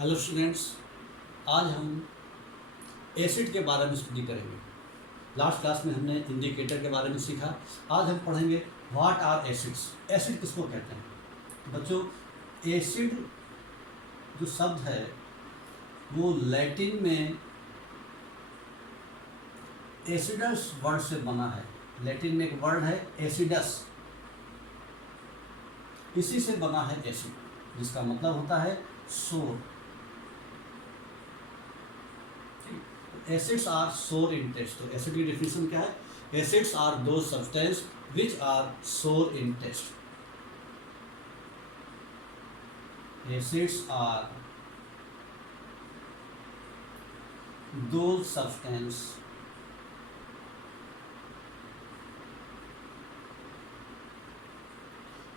Hello students, आज हम acid के बारे में स्टडी करेंगे। लास्ट क्लास में हमने इंडिकेटर के बारे में सीखा। आज हम पढ़ेंगे व्हाट आर एसिड्स। एसिड किसको कहते हैं? तो बच्चों, एसिड जो शब्द है वो लैटिन में एसिडस वर्ड से बना है। लैटिन में एक वर्ड है एसिडस, इसी से बना है एसिड, जिसका मतलब होता है सोर। एसिड्स आर सोर इन टेस्ट। तो एसिड की डेफिनेशन क्या है? एसिड्स आर दो सब्सटेंस विच आर सोर इन टेस्ट। एसिड्स आर दो substance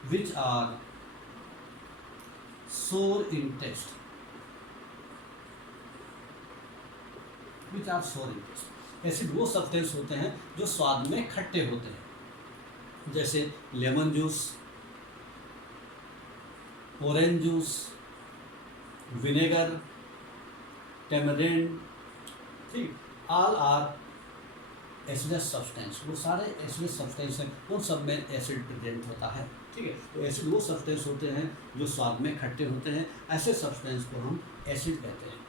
which are sour in taste, which are sour in taste। Acid वो सब्सटेंस होते हैं जो स्वाद में खट्टे होते हैं, जैसे lemon juice, orange juice, vinegar, tamarind, ठीक, ऑल आर एसिडस सब्सटेंस। वो सारे एसिडस सब्सटेंस हैं, उन सब में एसिड प्रेजेंट होता है। ठीक है, तो एसिड वो सब्सटेंस होते हैं जो स्वाद में खट्टे होते हैं। ऐसे सब्सटेंस को हम एसिड कहते हैं।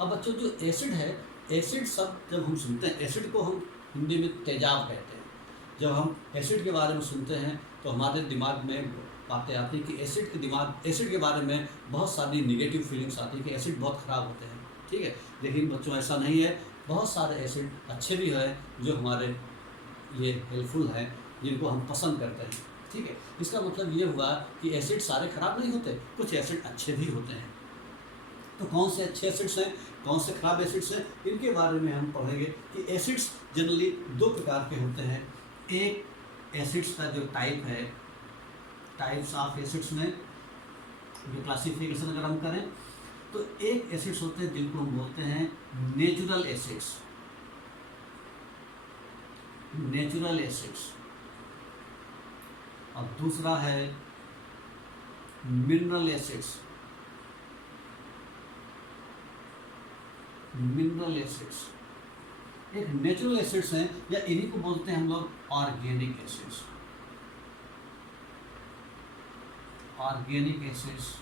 अब बच्चों, जो एसिड है, एसिड शब्द जब हम सुनते हैं, एसिड को हम हिंदी में तेजाब कहते हैं। जब हम एसिड के बारे में सुनते हैं तो हमारे दिमाग में बातें आती हैं कि एसिड के बारे में बहुत सारी निगेटिव फीलिंग्स आती है कि एसिड बहुत ख़राब होते हैं। ठीक है, लेकिन बच्चों ऐसा नहीं है। बहुत सारे एसिड अच्छे भी हैं जो हमारे लिए हेल्पफुल हैं, जिनको हम पसंद करते हैं। ठीक है, इसका मतलब ये हुआ कि एसिड सारे खराब नहीं होते, कुछ एसिड अच्छे भी होते हैं। तो कौन से अच्छे एसिड्स हैं, कौन से खराब एसिड्स हैं, इनके बारे में हम पढ़ेंगे कि एसिड्स जनरली दो प्रकार के होते हैं। एक एसिड्स का जो टाइप है, टाइप्स ऑफ एसिड्स में जो क्लासिफिकेशन अगर हम करें तो एक एसिड्स होते हैं जिनको हम बोलते हैं नेचुरल एसिड्स। Natural acids. और दूसरा है मिनरल एसिड्स। मिनरल एसिड्स एक नेचुरल एसिड्स हैं, या इन्हीं को बोलते हैं हम लोग ऑर्गेनिक एसिड्स। Organic acids.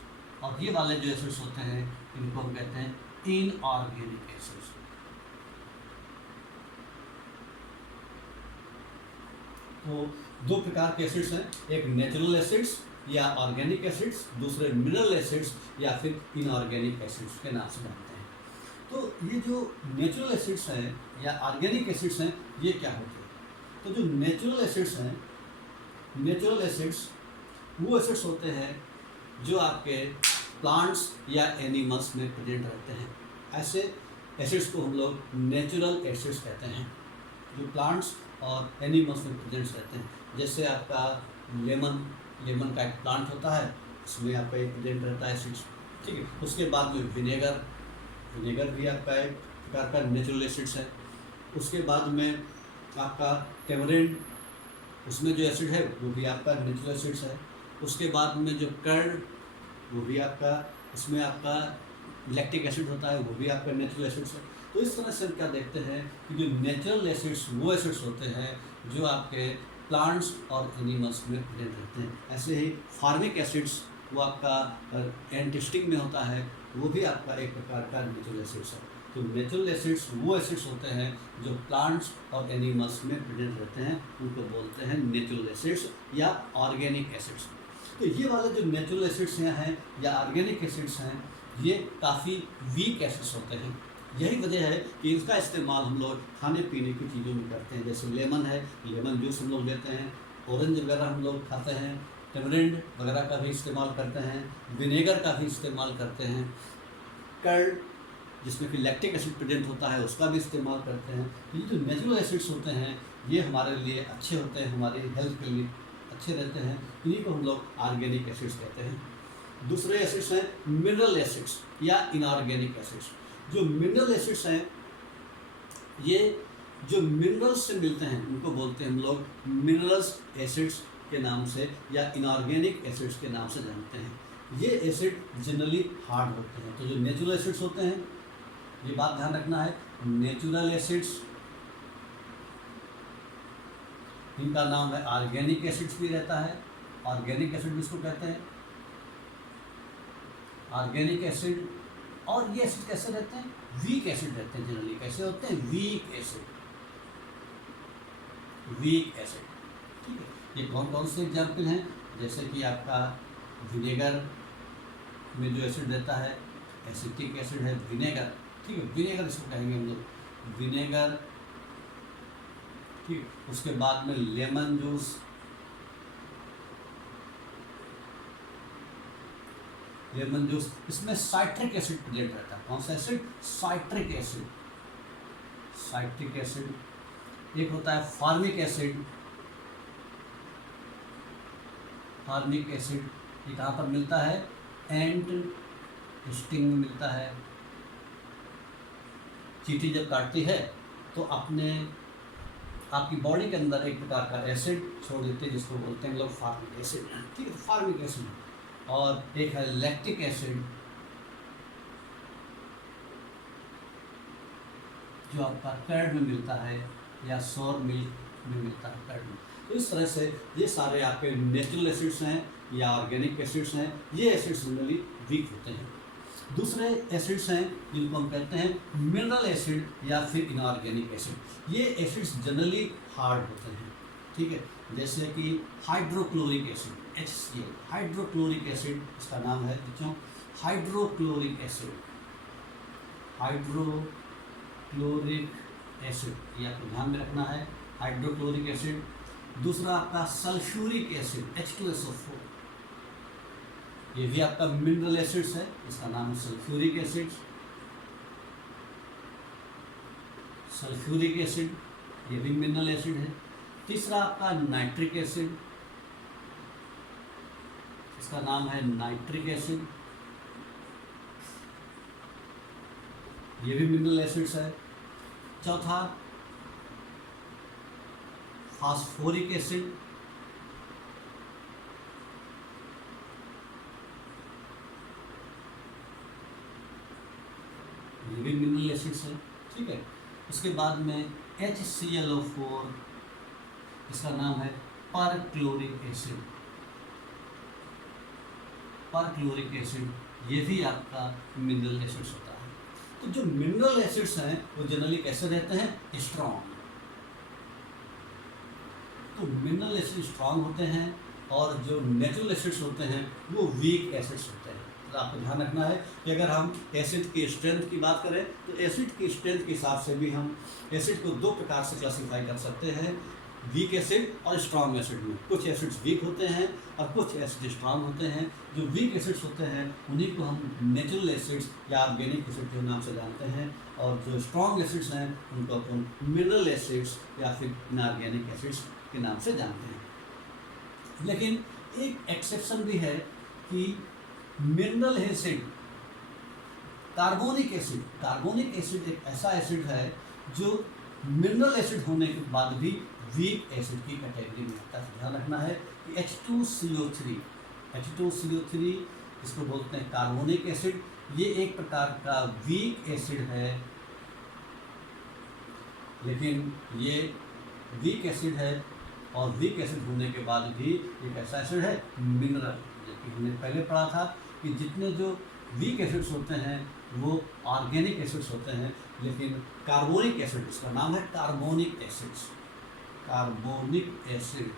और ये वाले जो एसिड्स होते हैं इनको हम कहते हैं इनऑर्गेनिक एसिड्स। तो दो प्रकार के एसिड्स हैं, एक नेचुरल एसिड्स या ऑर्गेनिक एसिड्स, दूसरे मिनरल एसिड्स या फिर इनऑर्गेनिक एसिड्स के नाम से जानते हैं। तो ये जो नेचुरल एसिड्स हैं या ऑर्गेनिक एसिड्स हैं, ये क्या होते हैं? तो जो नेचुरल एसिड्स हैं, नेचुरल एसिड्स वो एसिड्स होते हैं जो आपके प्लांट्स या एनिमल्स में प्रेजेंट रहते हैं। ऐसे एसिड्स को हम लोग नेचुरल एसिड्स कहते हैं, जो प्लांट्स और एनिमल्स में प्रेजेंट रहते हैं। जैसे आपका लेमन का एक प्लांट होता है, उसमें आपका एक प्रेजेंट रहता है एसिड्स। ठीक है, उसके बाद में विनेगर भी आपका एक प्रकार का नेचुरल एसिड्स है। उसके बाद में आपका टेमरिंड, उसमें जो एसिड है वो भी आपका नेचुरल एसिड्स है। उसके बाद में जो कर्ड, वो भी आपका, उसमें आपका लैक्टिक एसिड होता है, वो भी आपका नेचुरल एसिड्स है। तो इस तरह से हम क्या देखते हैं कि जो नेचुरल एसिड्स वो एसिड्स होते हैं जो आपके प्लांट्स और एनिमल्स में प्रेजेंट रहते हैं। ऐसे ही फार्मिक एसिड्स वो आपका एंटिस्टिंग में होता है, वो भी आपका एक प्रकार का नेचुरल एसिड्स है। तो नेचुरल एसिड्स वो एसिड्स होते हैं जो प्लांट्स और एनिमल्स में प्रेजेंट रहते हैं, उनको बोलते हैं नेचुरल एसिड्स या ऑर्गेनिक एसिड्स। तो ये वाले जो नेचुरल एसिड्स हैं या ऑर्गेनिक एसिड्स हैं, ये काफ़ी वीक एसिड्स होते हैं। यही वजह है कि इसका इस्तेमाल हम लोग खाने पीने की चीज़ों में करते हैं। जैसे लेमन है, लेमन जूस हम लोग लेते हैं, ऑरेंज वगैरह हम लोग खाते हैं, टेमरिंड वगैरह का भी इस्तेमाल करते हैं, विनेगर का भी इस्तेमाल करते हैं, कर्ड जिसमें कि लैक्टिक एसिड प्रेजेंट होता है उसका भी इस्तेमाल करते हैं। तो ये जो नेचुरल एसिड्स होते हैं ये हमारे लिए अच्छे होते हैं, हमारी हेल्थ के लिए अच्छे रहते हैं। इन्हीं को हम लोग ऑर्गेनिक एसिड्स कहते हैं। दूसरे एसिड्स हैं मिनरल एसिड्स या इनऑर्गेनिक एसिड्स। जो मिनरल एसिड्स हैं, ये जो मिनरल्स से मिलते हैं उनको बोलते हैं हम लोग मिनरल्स एसिड्स के नाम से या इनऑर्गेनिक एसिड्स के नाम से जानते हैं। ये एसिड जनरली हार्ड होते हैं। तो जो नेचुरल एसिड्स होते हैं, ये बात ध्यान रखना है, नेचुरल एसिड्स, इनका नाम है ऑर्गेनिक एसिड्स भी रहता है, ऑर्गेनिक एसिड जिसको कहते हैं ऑर्गेनिक एसिड। और ये एसिड कैसे रहते हैं? वीक एसिड रहते हैं। जनरली कैसे होते हैं? Weak acid, weak acid. ठीक है, ये कौन कौन से एग्जाम्पल हैं? जैसे कि आपका विनेगर में जो एसिड रहता है, एसिटिक एसिड है विनेगर। ठीक है, विनेगर इसको कहेंगे हम लोग, विनेगर। ठीक, उसके बाद में लेमन जूस, लेमन जूस, इसमें साइट्रिक एसिड प्रेजेंट रहता है। कौन सा acid? Citric acid, citric acid. एक होता है फार्मिक एसिड, फार्मिक एसिड, ये कहाँ पर मिलता है? एंट स्टिंग में मिलता है। चींटी जब काटती है तो अपने आपकी बॉडी के अंदर एक प्रकार का एसिड छोड़ देते हैं, जिसको बोलते हैं लोग फार्मिक एसिड। ठीक है, फार्मिक एसिड। और एक है लैक्टिक एसिड, जो आपका कर्ड में मिलता है या सोर मिल्क में मिलता है, कर्ड में। तो इस तरह से ये सारे आपके नेचुरल एसिड्स हैं या ऑर्गेनिक एसिड्स हैं। ये एसिड्स जनरली वीक होते हैं। दूसरे एसिड्स हैं जिनको हम कहते हैं मिनरल एसिड या फिर इनऑर्गेनिक एसिड। ये एसिड्स जनरली हार्ड होते हैं। ठीक है, जैसे कि hydrochloric acid, HCl, hydrochloric acid, इसका नाम है बच्चों हाइड्रोक्लोरिक एसिड, हाइड्रोक्लोरिक एसिड, ये आपको ध्यान में रखना है, हाइड्रोक्लोरिक एसिड। दूसरा आपका सल्फ्यूरिक एसिड, H2SO4, ये भी आपका मिनरल एसिड्स है, इसका नाम है सल्फ्यूरिक एसिड, सल्फ्यूरिक एसिड, ये भी मिनरल एसिड है। तीसरा आपका नाइट्रिक एसिड, इसका नाम है नाइट्रिक एसिड, ये भी मिनरल एसिड्स है। चौथा फास्फोरिक एसिड, ये भी मिनरल एसिड्स है। ठीक है, उसके बाद में HClO4, इसका नाम है परक्लोरिक एसिड, परक्लोरिक एसिड, ये भी आपका मिनरल एसिड्स होता है। तो जो मिनरल एसिड्स हैं वो जनरली कैसे रहते हैं? स्ट्रॉन्ग। तो मिनरल एसिड स्ट्रॉन्ग होते हैं और जो नेचुरल एसिड्स होते हैं वो वीक एसिड्स होते हैं। तो आपको ध्यान रखना है कि अगर हम एसिड की स्ट्रेंथ की बात करें तो एसिड की स्ट्रेंथ के हिसाब से भी हम एसिड को दो प्रकार से क्लासीफाई कर सकते हैं, वीक एसिड और स्ट्रॉन्ग एसिड में। कुछ एसिड्स वीक होते हैं और कुछ एसिड स्ट्रॉन्ग होते हैं। जो वीक एसिड्स होते हैं उन्हीं को हम नेचुरल एसिड्स या ऑर्गेनिक एसिड के नाम से जानते हैं, और जो स्ट्रॉन्ग एसिड्स हैं उनको अपन मिनरल एसिड्स या फिर इनऑर्गेनिक एसिड्स के नाम से जानते हैं। लेकिन एक एक्सेप्शन भी है कि mineral acid, carbonic acid, carbonic acid एक ऐसा एसिड है जो मिनरल एसिड होने के बाद भी वीक एसिड की कैटेगरी में आता है। ध्यान रखना है कि H2CO3, H2CO3 इसको बोलते हैं कार्बोनिक एसिड। ये एक प्रकार का वीक एसिड है, लेकिन ये वीक एसिड है और वीक एसिड होने के बाद भी एक ऐसा एसिड है मिनरल। जबकि हमने पहले पढ़ा था कि जितने जो वीक एसिड्स होते हैं वो ऑर्गेनिक एसिड्स होते हैं, लेकिन कार्बोनिक एसिड, इसका नाम है कार्बोनिक एसिड्स, कार्बोनिक एसिड।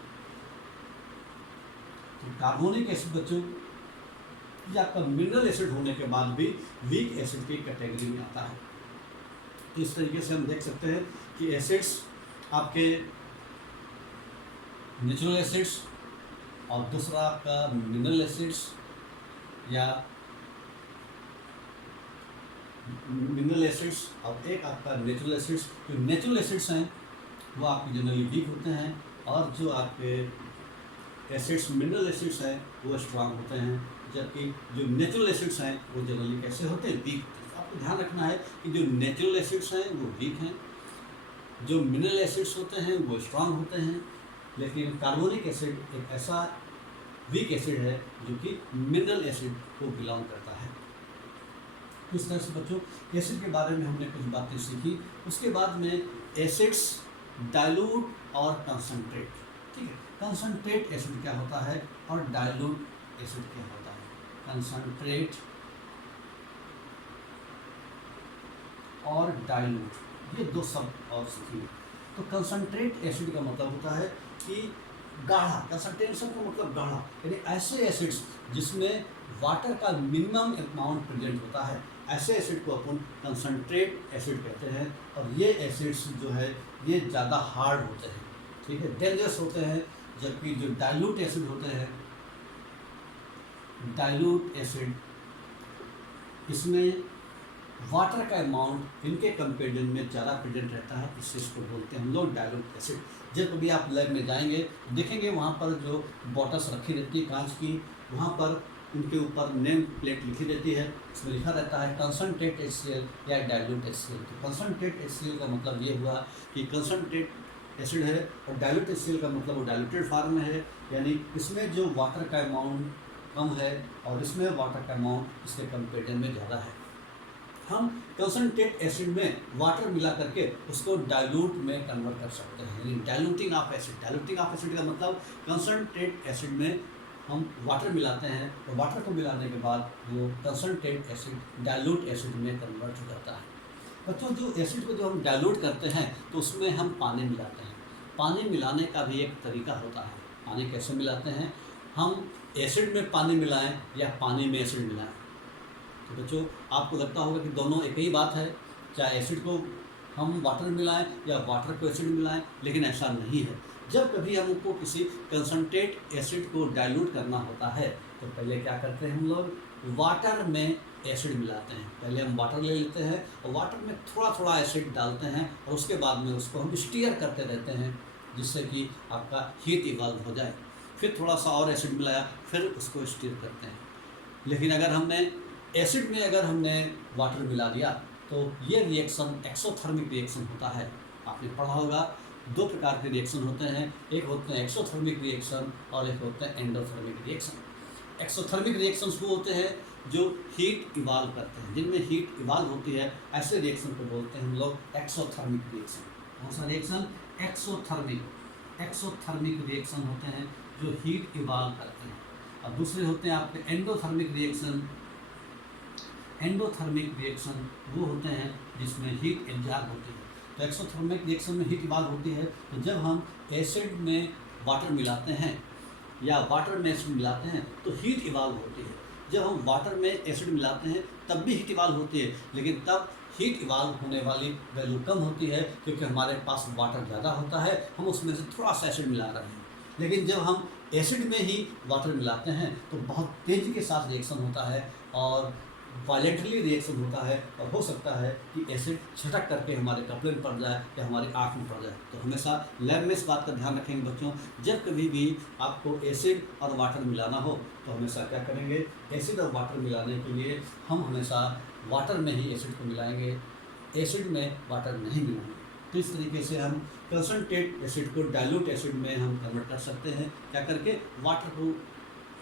तो कार्बोनिक एसिड बच्चों ये आपका मिनरल एसिड होने के बाद भी वीक एसिड की कैटेगरी में आता है। तो इस तरीके से हम देख सकते हैं कि एसिड्स आपके नेचुरल एसिड्स और दूसरा आपका मिनरल एसिड्स या मिनरल एसिड्स और एक आपका नेचुरल एसिड्स। जो नेचुरल एसिड्स हैं वो आपके जनरली वीक होते हैं और जो आपके एसिड्स मिनरल एसिड्स हैं वो स्ट्रांग होते हैं, जबकि जो नेचुरल एसिड्स हैं वो जनरली कैसे होते हैं? वीक। आपको ध्यान रखना है कि जो नेचुरल एसिड्स हैं वो वीक हैं, जो मिनरल एसिड्स होते हैं वो स्ट्रांग होते हैं। लेकिन कार्बोनिक एसिड एक ऐसा वीक एसिड है जो कि मिनरल एसिड को बिलोंग करता है। तो इस तरह से बच्चों एसिड के बारे में हमने कुछ बातें सीखी। उसके बाद में एसिड्स, डाइल्यूट और कंसंट्रेट, ठीक है। कंसंट्रेट एसिड क्या होता है और डाइल्यूट एसिड क्या होता है। कंसंट्रेट और डाइल्यूट, ये दो शब्द और सीखिए। तो कंसंट्रेट एसिड का मतलब होता है कि गाढ़ा, कंसंट्रेशन का मतलब गाढ़ा, यानी ऐसे एसिड्स जिसमें वाटर का मिनिमम अमाउंट प्रेजेंट होता है, ऐसे एसिड को अपन कंसंट्रेट एसिड कहते हैं। और ये एसिड्स जो है ये ज़्यादा हार्ड होते हैं, ठीक है, डेंजरस होते हैं। जबकि जो डाइल्यूट एसिड होते हैं, डाइल्यूट एसिड, इसमें वाटर का अमाउंट इनके कंपेरिजन में ज़्यादा प्रेजेंट रहता है, इससे इसको बोलते हैं हम लोग डाइल्यूट एसिड। जब कभी आप लैब में जाएंगे देखेंगे वहाँ पर जो बॉटल्स रखी रहती है कांच की, वहाँ पर उनके ऊपर नेम प्लेट लिखी रहती है, उसमें लिखा रहता है कंसंट्रेट HCl या डाइल्यूट HCl। तो कंसंट्रेट HCl का मतलब ये हुआ कि कंसंट्रेट एसिड है, और डाइल्यूट HCl का मतलब वो डाइल्यूटेड फॉर्म में है, यानी इसमें जो वाटर का अमाउंट कम है और इसमें वाटर का अमाउंट इसके कंपेरिजन में ज़्यादा है। हम कंसंट्रेट एसिड में वाटर मिला करके उसको डाइल्यूट में कन्वर्ट कर सकते हैं, यानी diluting of acid. Diluting of acid का मतलब कंसंट्रेट एसिड में हम वाटर मिलाते हैं और वाटर को मिलाने के बाद वो कंसंट्रेट एसिड डाइल्यूट एसिड में कन्वर्ट हो जाता है। बच्चों जो एसिड को जो हम डाइल्यूट करते हैं तो उसमें हम पानी मिलाते हैं। पानी मिलाने का भी एक तरीका होता है। पानी कैसे मिलाते हैं, हम एसिड में पानी मिलाएं या पानी में एसिड मिलाएं। तो बच्चों आपको लगता होगा कि दोनों एक ही बात है, चाहे एसिड को हम वाटर में मिलाएं या वाटर को एसिड में मिलाएं, लेकिन ऐसा नहीं है। जब कभी हमको किसी कंसंट्रेट एसिड को डाइल्यूट करना होता है तो पहले क्या करते हैं हम लोग, वाटर में एसिड मिलाते हैं। पहले हम वाटर ले लेते हैं और वाटर में थोड़ा थोड़ा एसिड डालते हैं और उसके बाद में उसको हम स्टीयर करते रहते हैं, जिससे कि आपका हीट इवॉल्व हो जाए। फिर थोड़ा सा और एसिड मिलाया, फिर उसको स्टीयर करते हैं। लेकिन अगर हमने एसिड में अगर हमने वाटर मिला दिया तो ये रिएक्शन एक्सोथर्मिक रिएक्शन होता है। आपने पढ़ा होगा दो प्रकार के रिएक्शन होते हैं, एक होते हैं एक्सोथर्मिक रिएक्शन और एक होते हैं एंडोथर्मिक रिएक्शन। एक्सोथर्मिक रिएक्शंस वो होते हैं जो हीट इवॉल्व करते हैं, जिनमें हीट इवॉल्व होती है, ऐसे रिएक्शन को बोलते हैं हम लोग एक्सोथर्मिक रिएक्शन। कौन सा रिएक्शन, एक्सोथर्मिक। एक्सोथर्मिक रिएक्शन होते हैं जो हीट इवॉल्व करते हैं। और दूसरे होते हैं आपके एंडोथर्मिक रिएक्शन। एंडोथर्मिक रिएक्शन वो होते हैं जिसमें हीट एब्जॉर्ब होती है। तो एक्सोथर्मिक रिएक्शन में हीट इवॉल्व होती है। तो जब हम एसिड में वाटर मिलाते हैं या वाटर में एसिड मिलाते हैं तो हीट इवॉल्व होती है। जब हम वाटर में एसिड मिलाते हैं तब भी हीट इवॉल्व होती है, लेकिन तब हीट इवॉल्व होने वाली वैल्यू कम होती है क्योंकि हमारे पास वाटर ज़्यादा होता है, हम उसमें से थोड़ा सा एसिड मिला रहे हैं। लेकिन जब हम एसिड में ही वाटर मिलाते हैं तो बहुत तेज़ी के साथ रिएक्शन होता है और वायलेंटली रिएक्शन होता है, और हो सकता है कि एसिड छटक करके हमारे कपड़े में पड़ जाए या हमारी आँख में पड़ जाए। तो हमेशा लैब में इस बात का ध्यान रखेंगे बच्चों, जब कभी भी आपको एसिड और वाटर मिलाना हो तो हमेशा क्या करेंगे, एसिड और वाटर मिलाने के लिए हम हमेशा वाटर में ही एसिड को मिलाएंगे, एसिड में वाटर नहीं मिलाएंगे। तो इस तरीके से हम कंसंट्रेट एसिड को डाइल्यूट एसिड में हम कन्वर्ट कर सकते हैं। क्या करके,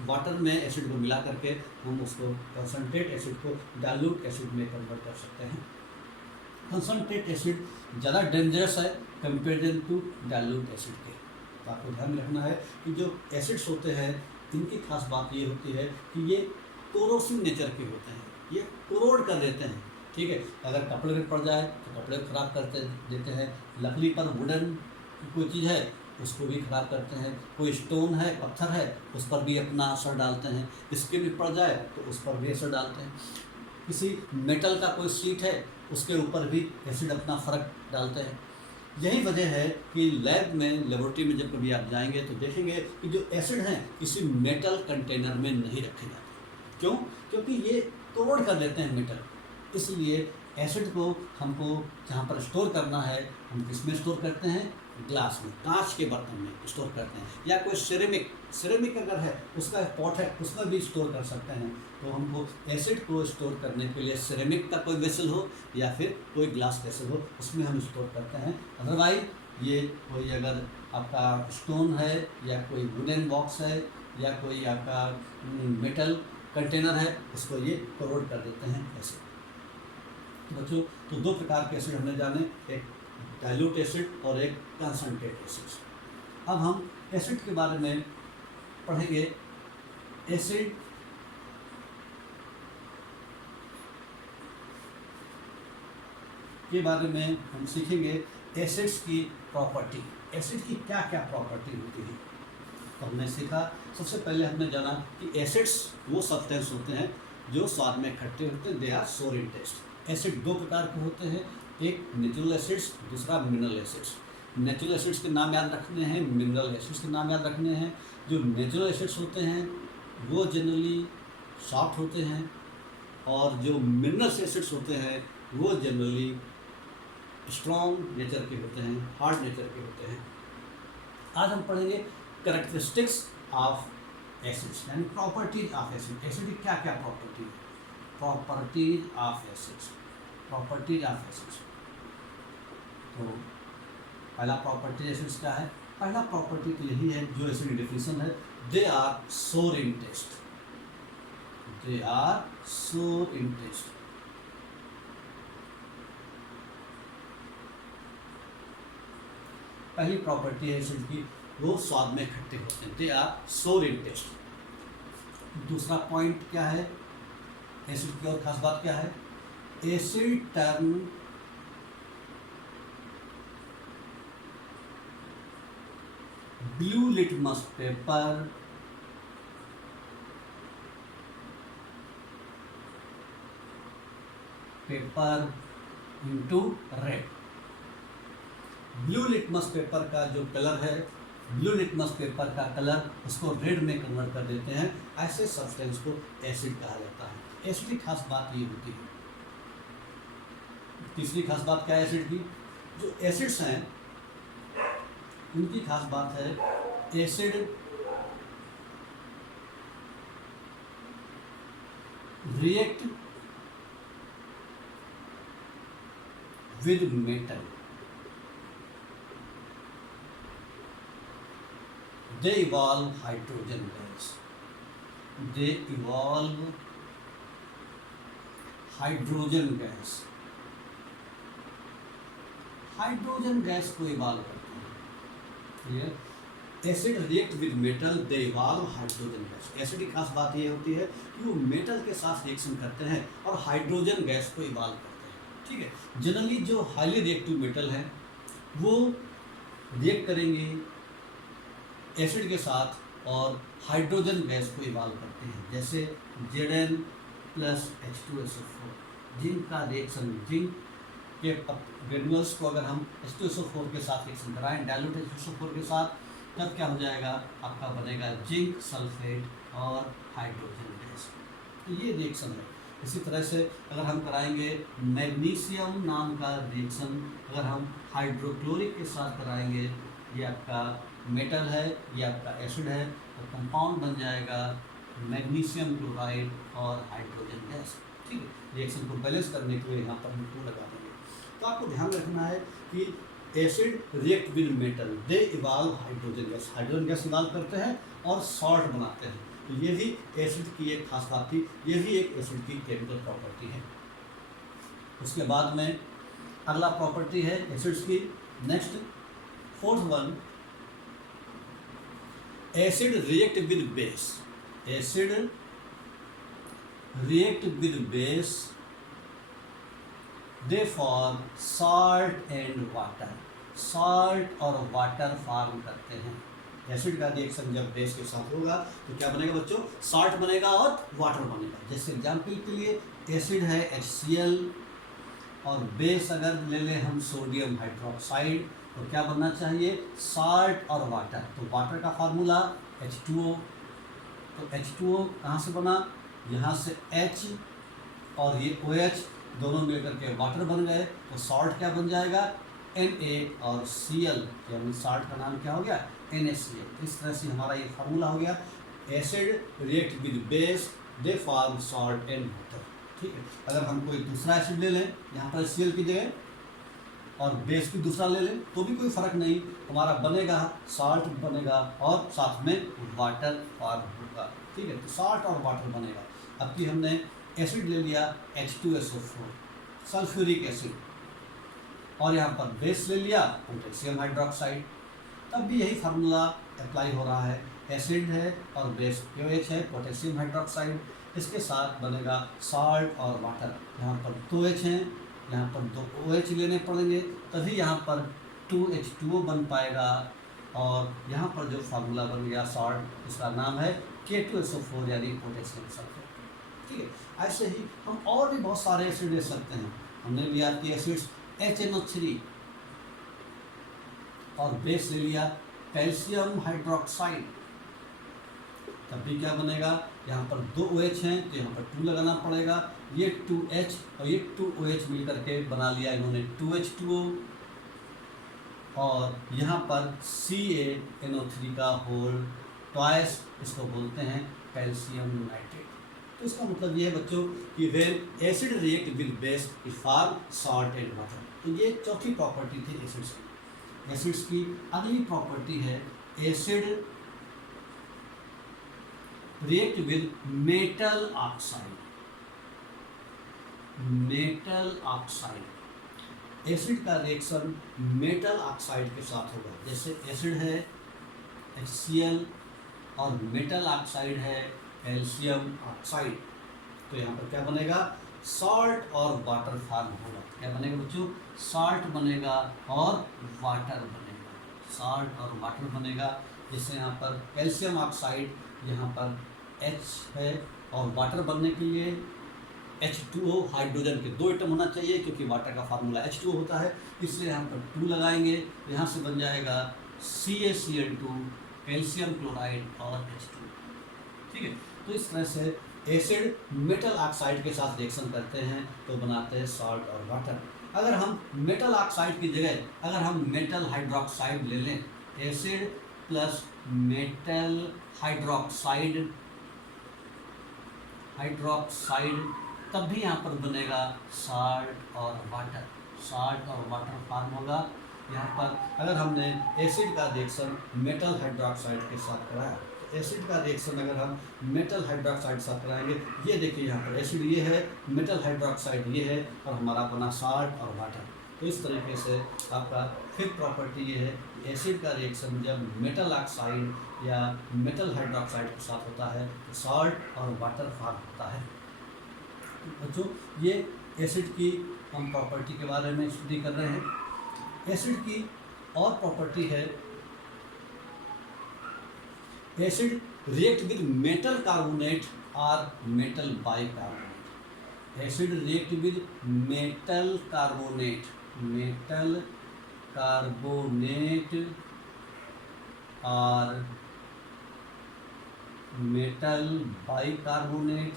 वाटर में एसिड को मिला करके हम उसको कंसंट्रेट एसिड को डाइल्यूट एसिड में कन्वर्ट कर सकते हैं। कंसंट्रेट एसिड ज़्यादा डेंजरस है कंपेरिजन टू डाइल्यूट एसिड के। तो आपको ध्यान में रखना है कि जो एसिड्स होते हैं इनकी खास बात ये होती है कि ये कोरोसिव नेचर के होते हैं, ये कोरोड कर देते हैं। ठीक है, अगर कपड़े में पड़ जाए तो कपड़े को ख़राब करते देते हैं, लकड़ी पर वुडन कोई चीज़ है उसको भी ख़राब करते हैं, कोई स्टोन है, पत्थर है, उस पर भी अपना असर डालते हैं, स्किन में पड़ जाए तो उस पर भी असर डालते हैं, किसी मेटल का कोई शीट है उसके ऊपर भी एसिड अपना फ़र्क डालते हैं। यही वजह है कि लैब में, लेबोरेटरी में जब कभी आप जाएंगे तो देखेंगे कि जो एसिड हैं किसी मेटल कंटेनर में नहीं रखे जाते। क्यों? क्योंकि ये तोड़ कर देते हैं मेटल। इसलिए एसिड को हमको जहाँ पर स्टोर करना है हम किस में स्टोर करते हैं, ग्लास में, कांच के बर्तन में स्टोर करते हैं, या कोई सिरेमिक अगर है उसका पॉट है उसमें भी स्टोर कर सकते हैं। तो हमको एसिड को स्टोर करने के लिए सिरेमिक का कोई वेसल हो या फिर कोई ग्लास वेसल हो उसमें हम स्टोर करते हैं। अदरवाइज ये कोई अगर आपका स्टोन है या कोई वुडन बॉक्स है या कोई आपका मेटल कंटेनर है, इसको ये करोड कर देते हैं ऐसे। तो बच्चों, तो दो प्रकार के एसिड हमने जाने, एक डाइल्यूट एसिड और एक कंसंट्रेट एसिड। अब हम एसिड के बारे में पढ़ेंगे। एसिड के बारे में हम सीखेंगे एसिड्स की प्रॉपर्टी, एसिड की क्या क्या प्रॉपर्टी होती है। तो हमने सीखा, सबसे पहले हमने जाना कि एसिड्स वो सब्सटेंस होते हैं जो स्वाद में खट्टे होते हैं, दे आर सोर इन टेस्ट। एसिड दो प्रकार के होते हैं, एक नेचुरल एसिड्स, दूसरा मिनरल एसिड्स। नेचुरल एसिड्स के नाम याद रखने हैं, मिनरल एसिड्स के नाम याद रखने हैं। जो नेचुरल एसिड्स होते हैं वो जनरली सॉफ्ट होते हैं, और जो मिनरल एसिड्स होते हैं वो जनरली स्ट्रॉन्ग नेचर के होते हैं, हार्ड नेचर के होते हैं। आज हम पढ़ेंगे कैरेक्टरिस्टिक्स ऑफ एसिड्स, यानी प्रॉपर्टीज ऑफ एसिड। एसिड की क्या क्या प्रॉपर्टी है, properties of acids, properties of acids. तो पहला प्रॉपर्टी एसिड्स क्या है, पहला प्रॉपर्टी तो यही है जो एसिड की डेफिनेशन है, दे आर सोर इन टेस्ट, दे आर सोर इन टेस्ट। पहली प्रॉपर्टी है एसिड की, वो स्वाद में खट्टे होते हैं, दे आर सोर इन टेस्ट। दूसरा पॉइंट क्या है एसिड की, और खास बात क्या है, asset turn blue litmus paper into red. Blue litmus paper का जो कलर है, ब्लू लिटमस पेपर का कलर उसको रेड में कन्वर्ट कर देते हैं, ऐसे सब्सटेंस को एसिड कहा जाता है। एसिड की खास बात ये होती है। तीसरी खास बात क्या है एसिड की, जो एसिड्स हैं उनकी खास बात है, acid react with metal, they evolve hydrogen gas, they evolve hydrogen gas, hydrogen gas को इवॉल्व करते हैं। Clear, acid react with metal, they evolve hydrogen gas. Acid की खास बात ये होती है कि वो मेटल के साथ रिएक्शन करते हैं और हाइड्रोजन गैस को इवॉल्व करते हैं। ठीक है, जनरली जो हाईली रिएक्टिव मेटल है वो रिएक्ट करेंगे एसिड के साथ और हाइड्रोजन गैस को इवॉल्व करते हैं, जैसे Zn प्लस H2SO4, जिंक का रिएक्शन, जिंक के ग्रेनुअल्स को अगर हम H2SO4 के साथ रिएक्शन कराएं, डाइल्यूट H2SO4 के साथ, तब क्या हो जाएगा, आपका बनेगा जिंक सल्फेट और हाइड्रोजन गैस। तो ये रिएक्शन है। इसी तरह से अगर हम कराएंगे मैग्नीशियम नाम का रिएक्शन, अगर हम हाइड्रोक्लोरिक के साथ कराएंगे, ये आपका मेटल है, ये आपका एसिड है, तो कंपाउंड बन जाएगा मैग्नीशियम क्लोराइड और हाइड्रोजन गैस। ठीक है, रिएक्शन को बैलेंस करने के लिए यहाँ पर हम 2 लगा देंगे। तो आपको ध्यान रखना है कि acid react with metal, they evolve hydrogen gas, hydrogen gas evolve करते हैं और सॉल्ट बनाते हैं। तो ये भी एसिड की एक खास बात थी, ये भी एक एसिड की केमिकल प्रॉपर्टी है। उसके बाद में अगला प्रॉपर्टी है एसिड्स की, next fourth one, acid react with base, acid react with base, they form salt and water, salt और वाटर फॉर्म करते हैं। एसिड का रिएक्शन जब बेस के साथ होगा तो क्या बनेगा बच्चों, सॉल्ट बनेगा और वाटर बनेगा। जैसे एग्जाम्पल के लिए एसिड है HCl और बेस अगर ले लें हम सोडियम हाइड्रोक्साइड, तो क्या बनना चाहिए, सॉल्ट और वाटर। तो वाटर का फार्मूला H2O, तो H2O कहाँ से बना, यहाँ से H और ये OH दोनों मिलकर के वाटर बन गए, तो सॉल्ट क्या बन जाएगा, Na और Cl, यानी सॉल्ट का नाम क्या हो गया, NaCl। इस तरह से हमारा ये फार्मूला हो गया, acid react with base, they form salt and water. ठीक है, अगर हम कोई दूसरा एसिड ले लें, यहाँ पर Cl की जगह और बेस भी दूसरा ले लें तो भी कोई फ़र्क नहीं, हमारा बनेगा साल्ट बनेगा और साथ में वाटर फॉर्म होगा। ठीक है, तो साल्ट और वाटर बनेगा। अब कि हमने एसिड ले लिया H2SO4 सल्फ्यूरिक एसिड, और यहाँ पर बेस ले लिया पोटेशियम हाइड्रोक्साइड, तब भी यही फार्मूला अप्लाई हो रहा है। एसिड है और बेस OH है पोटेशियम हाइड्रोक्साइड, इसके साथ बनेगा साल्ट और वाटर। यहाँ पर 2H हैं, यहाँ पर 2 OH लेने पड़ेंगे, तभी यहाँ पर 2H2O बन पाएगा, और यहाँ पर जो फार्मूला बन गया साल्ट, इसका नाम है K2SO4 यानी पोटेशियम सल्फेट। ठीक है, ऐसे ही हम और भी बहुत सारे एसिड ले सकते हैं। हमने लिया कि एसिड्स HNO3 और बेस ले लिया कैल्शियम हाइड्रोक्साइड, तब भी क्या बनेगा, यहाँ पर 2 OH हैं तो यहाँ पर 2 लगाना पड़ेगा, ये 2H और ये 2OH मिल करके बना लिया इन्होंने 2H2O, और यहाँ पर CaNO3 का होल ट्वाइस, इसको बोलते हैं कैल्शियम नाइट्रेट। तो इसका मतलब ये है बच्चों कि when acid react with base it form salt and water. तो ये चौथी प्रॉपर्टी थी एसिड्स की। एसिड्स की अगली प्रॉपर्टी है acid react with metal oxide. Metal oxide, acid का रिएक्शन मेटल ऑक्साइड के साथ होगा। जैसे एसिड है HCl और मेटल ऑक्साइड है कैल्शियम ऑक्साइड, तो यहाँ पर क्या बनेगा, सॉल्ट और वाटर फॉर्म होगा। क्या बनेगा बच्चों, सॉल्ट बनेगा और वाटर बनेगा, सॉल्ट और वाटर बनेगा। जैसे यहाँ पर कैल्शियम ऑक्साइड, यहाँ पर H है और वाटर बनने के लिए H2O, हाइड्रोजन के 2 एटम होना चाहिए क्योंकि वाटर का फार्मूला H2O होता है, इसलिए यहाँ पर 2 लगाएंगे, यहाँ से बन जाएगा CaCl2, कैल्शियम क्लोराइड और H2। ठीक है, तो इस तरह से एसिड मेटल ऑक्साइड के साथ रिएक्शन करते हैं तो बनाते हैं सॉल्ट और वाटर। अगर हम मेटल ऑक्साइड की जगह अगर हम मेटल हाइड्रोक्साइड ले लें, एसिड प्लस मेटल हाइड्रोक्साइड, तब भी यहाँ पर बनेगा साल्ट और वाटर, साल्ट और वाटर फॉर्म होगा। यहाँ पर अगर हमने एसिड का रिएक्शन मेटल हाइड्रोक्साइड के साथ कराया, तो एसिड का रिएक्शन अगर हम मेटल हाइड्रोक्साइड के साथ कराएंगे, ये देखिए यहाँ पर एसिड ये है, मेटल हाइड्रोक्साइड ये है, और हमारा बना साल्ट और वाटर। तो इस तरीके से आपका फिफ्थ प्रॉपर्टी ये है, एसिड का रिएक्शन जब मेटल ऑक्साइड या मेटल हाइड्रोक्साइड के साथ होता है तो सॉल्ट और वाटर फॉर्म होता है। बच्चों, ये एसिड की हम प्रॉपर्टी के बारे में स्टडी कर रहे हैं। एसिड की और प्रॉपर्टी है, acid react with metal carbonate और metal bicarbonate. Acid react with metal carbonate, metal carbonate और metal bicarbonate,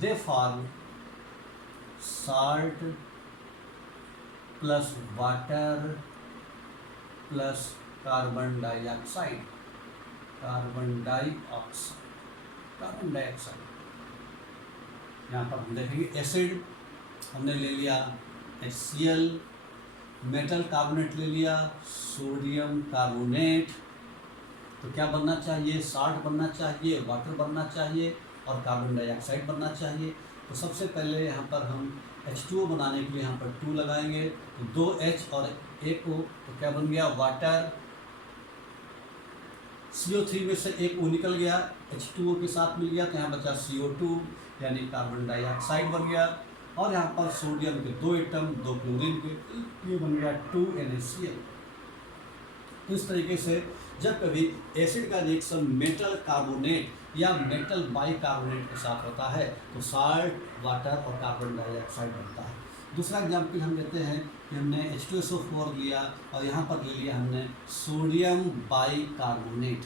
they form salt plus water plus carbon dioxide, यहाँ पर हम देखेंगे एसिड हमने ले लिया HCl, मेटल कार्बोनेट ले लिया सोडियम कार्बोनेट, तो क्या बनना चाहिए, साल्ट बनना चाहिए, वाटर बनना चाहिए और कार्बन डाइऑक्साइड बनना चाहिए। तो सबसे पहले यहाँ पर हम H2O बनाने के लिए यहाँ पर 2 लगाएंगे, तो 2H और 1 O, तो क्या बन गया, वाटर। CO3 में से 1 O निकल गया, H2O के साथ मिल गया, तो यहाँ बचा CO2 यानी कार्बन डाइऑक्साइड बन गया। और यहाँ पर सोडियम के 2 एटम, 2 क्लोरीन के, ये बन गया 2NaCl। तो इस तरीके से जब कभी एसिड का रिएक्शन मेटल कार्बोनेट या मेटल बाइकार्बोनेट के साथ होता है तो साल्ट, वाटर और कार्बन डाइऑक्साइड बनता है। दूसरा एग्जाम्पल हम लेते हैं कि हमने H2SO4 लिया और यहाँ पर ले लिया हमने सोडियम बाइकार्बोनेट।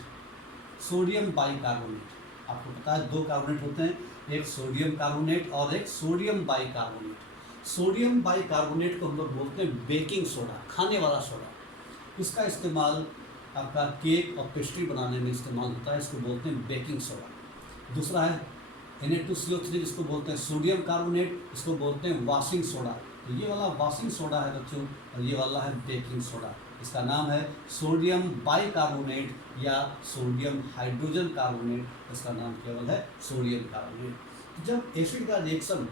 सोडियम बाइकार्बोनेट, आपको पता है 2 कार्बोनेट होते हैं, एक सोडियम कार्बोनेट और एक सोडियम बाइकार्बोनेट। सोडियम बाइकार्बोनेट को हम लोग बोलते हैं बेकिंग सोडा, खाने वाला सोडा। इसका इस्तेमाल आपका केक और पेस्ट्री बनाने में इस्तेमाल होता है, इसको बोलते हैं बेकिंग सोडा। दूसरा है Na2CO3 इसको बोलते हैं सोडियम कार्बोनेट, इसको बोलते हैं वॉशिंग सोडा। तो ये वाला वॉशिंग सोडा है बच्चों, और ये वाला है बेकिंग सोडा। इसका नाम है सोडियम बाइकार्बोनेट या सोडियम हाइड्रोजन कार्बोनेट, इसका नाम केवल है सोडियम कार्बोनेट। जब एसिड का रिएक्शन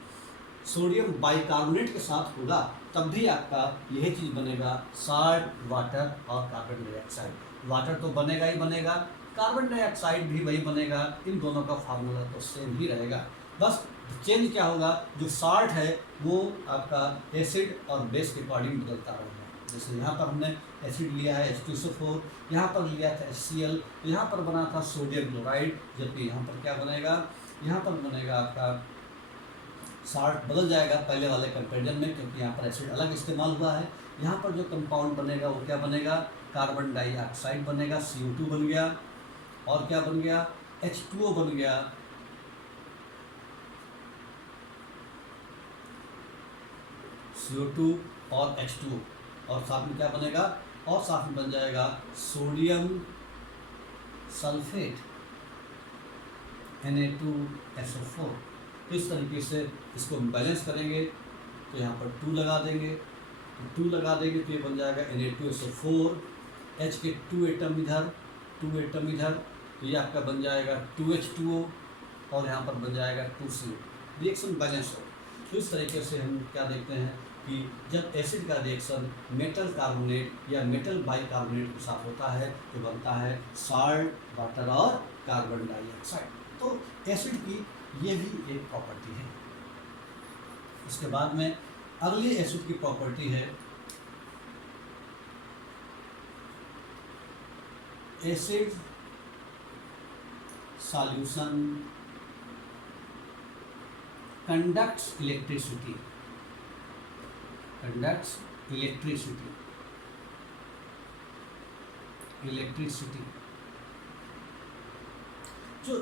सोडियम बाइकार्बोनेट के साथ होगा तब भी आपका यही चीज़ बनेगा, साल्ट, वाटर और कार्बन डाइऑक्साइड। वाटर तो बनेगा ही बनेगा, कार्बन डाइऑक्साइड भी वही बनेगा, इन दोनों का फार्मूला तो सेम ही रहेगा। बस चेंज क्या होगा, जो साल्ट है वो आपका एसिड और बेस के अकॉर्डिंग बदलता रहेगा। जैसे यहाँ पर हमने एसिड लिया है H2SO4, यहाँ पर लिया था HCl, यहाँ पर बना था सोडियम क्लोराइड, जबकि यहाँ पर क्या बनेगा, यहाँ पर बनेगा आपका साल्ट बदल जाएगा पहले वाले कंपेरिजन में, क्योंकि यहाँ पर एसिड अलग इस्तेमाल हुआ है। यहाँ पर जो कंपाउंड बनेगा वो क्या बनेगा, कार्बन डाइऑक्साइड बनेगा, CO2 बन गया, और क्या बन गया, H2O बन गया, CO2 और H2O, और साथ में क्या बनेगा, और साथ में बन जाएगा सोडियम सल्फेट Na2SO4। तो इस तरीके से इसको बैलेंस करेंगे, तो यहाँ पर 2 लगा देंगे, तो 2 लगा देंगे तो ये बन जाएगा Na2SO4, H के 2 एटम इधर, 2 एटम इधर, तो ये आपका बन जाएगा 2H2O, और यहाँ पर बन जाएगा 2CO। रिएक्शन बैलेंस हो। तो इस तरीके से हम क्या देखते हैं कि जब एसिड का रिएक्शन मेटल कार्बोनेट या मेटल बाइकार्बोनेट के साथ होता है तो बनता है साल्ट, वाटर और कार्बन डाइऑक्साइड। तो एसिड की ये भी एक प्रॉपर्टी है। इसके बाद में अगली एसिड की प्रॉपर्टी है acid solution conducts electricity, conducts electricity, electricity. जो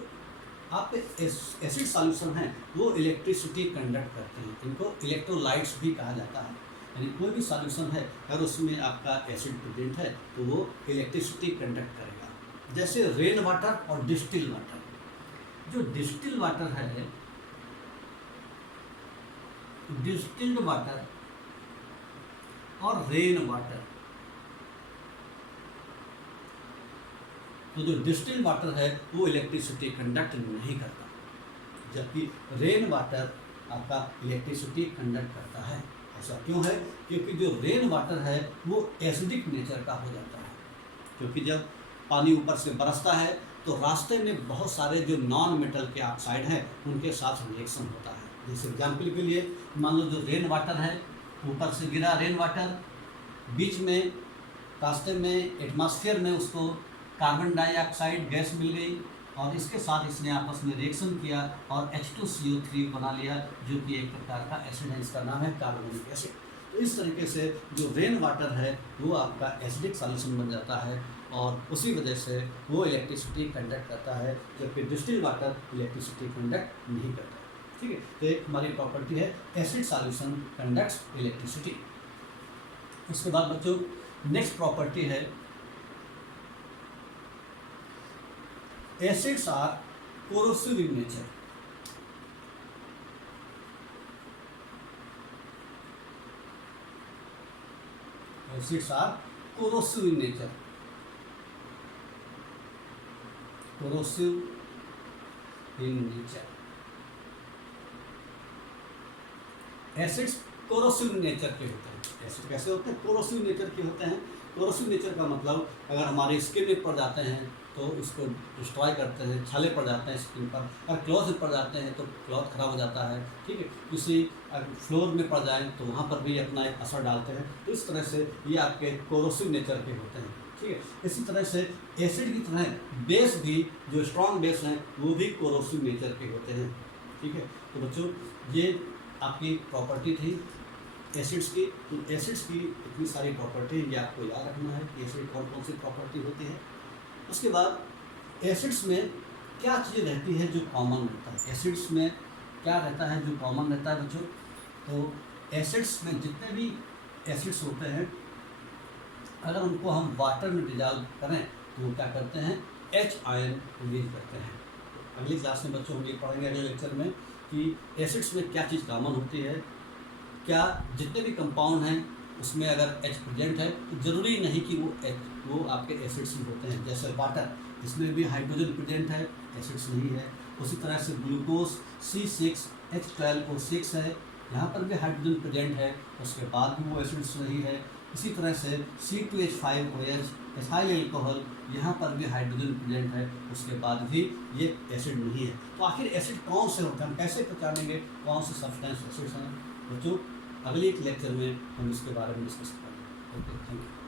आपके एसिड सॉल्यूशन हैं वो इलेक्ट्रिसिटी कंडक्ट करते हैं, इनको इलेक्ट्रोलाइट्स भी कहा जाता है। यानी कोई भी सॉल्यूशन है अगर उसमें आपका एसिड प्रेजेंट है तो वो इलेक्ट्रिसिटी कंडक्ट करेगा। जैसे रेन वाटर और डिस्टिल वाटर। जो डिस्टिल वाटर है, डिस्टिल्ड वाटर और रेन वाटर, तो जो डिस्टिल वाटर है वो इलेक्ट्रिसिटी कंडक्ट नहीं करता, जबकि रेन वाटर आपका इलेक्ट्रिसिटी कंडक्ट करता है। ऐसा क्यों है, क्योंकि जो रेन वाटर है वो एसिडिक नेचर का हो जाता है, क्योंकि जब पानी ऊपर से बरसता है तो रास्ते में बहुत सारे जो नॉन मेटल के ऑक्साइड हैं उनके साथ रिएक्शन होता है। जैसे एग्जाम्पल के लिए मान लो जो रेन वाटर है, ऊपर से गिरा रेन वाटर, बीच में रास्ते में एटमॉस्फेयर में उसको कार्बन डाइऑक्साइड गैस मिल गई और इसके साथ इसने आपस में रिएक्शन किया और H2CO3 बना लिया, जो कि एक प्रकार का एसिड है, इसका नाम है कार्बोनिक एसिड। तो इस तरीके से जो रेन वाटर है वो आपका एसिडिक सॉल्यूशन बन जाता है और उसी वजह से वो इलेक्ट्रिसिटी कंडक्ट करता है, जबकि डिस्टिल वाटर इलेक्ट्रिसिटी कंडक्ट नहीं करता। ठीक है, तो एक हमारी प्रॉपर्टी है एसिड सॉल्यूशन कंडक्ट्स इलेक्ट्रिसिटी। उसके बाद बच्चों नेक्स्ट प्रॉपर्टी है acids are corrosive in nature. Acids are corrosive in nature, corrosive in nature. Acids corrosive nature के होते हैं। एसिड कैसे होते हैं, कोरोसिव नेचर के होते हैं। कोरोसिव नेचर का मतलब अगर हमारे स्किन में पड़ जाते हैं तो इसको डिस्ट्रॉय करते हैं, छाले पड़ जाते हैं स्किन पर, और क्लॉथ में पड़ जाते हैं तो क्लॉथ खराब हो जाता है। ठीक है, किसी फ्लोर में पड़ जाएं तो वहाँ पर भी अपना एक असर डालते हैं। तो इस तरह से ये आपके कोरोसिव नेचर के होते हैं। ठीक है, इसी तरह से एसिड की तरह बेस भी, जो स्ट्रॉन्ग बेस हैं वो भी कोरोसिव नेचर के होते हैं। ठीक है, तो बच्चों ये आपकी प्रॉपर्टी थी एसिड्स की। तो एसिड्स की इतनी सारी प्रॉपर्टी ये आपको याद रखना है कि एसिड कौन कौन सी प्रॉपर्टी होती है। उसके बाद एसिड्स में क्या चीज़ रहती है जो कॉमन रहता है। एसिड्स में क्या रहता है जो कॉमन रहता है बच्चों, तो एसिड्स में जितने भी एसिड्स होते हैं अगर उनको हम वाटर में डिजॉल्व करें तो वो क्या करते हैं, H आयन रिलीज करते हैं। अगली क्लास में बच्चों हम ये पढ़ेंगे अगले लेक्चर में कि एसिड्स में क्या चीज़ कॉमन होती है, क्या जितने भी कंपाउंड हैं उसमें अगर H प्रेजेंट है तो ज़रूरी नहीं कि वो आपके एसिड्स ही होते हैं। जैसे वाटर, इसमें भी हाइड्रोजन प्रेजेंट है, एसिड्स नहीं है। उसी तरह से ग्लूकोज C6H12O6 है, यहाँ पर भी हाइड्रोजन प्रेजेंट है, उसके बाद भी वो एसिड्स नहीं है। इसी तरह से C2H5OH एथाइल एल्कोहल, यहाँ पर भी हाइड्रोजन प्रेजेंट है, उसके बाद भी ये एसिड नहीं है। तो आखिर एसिड कौन से होते हैं, हम कैसे पहचानेंगे कौन से सब्सटेंस एसिड्स हैं बच्चों? अगले एक लेक्चर में हम इसके बारे में डिस्कस करेंगे। Okay, thank you.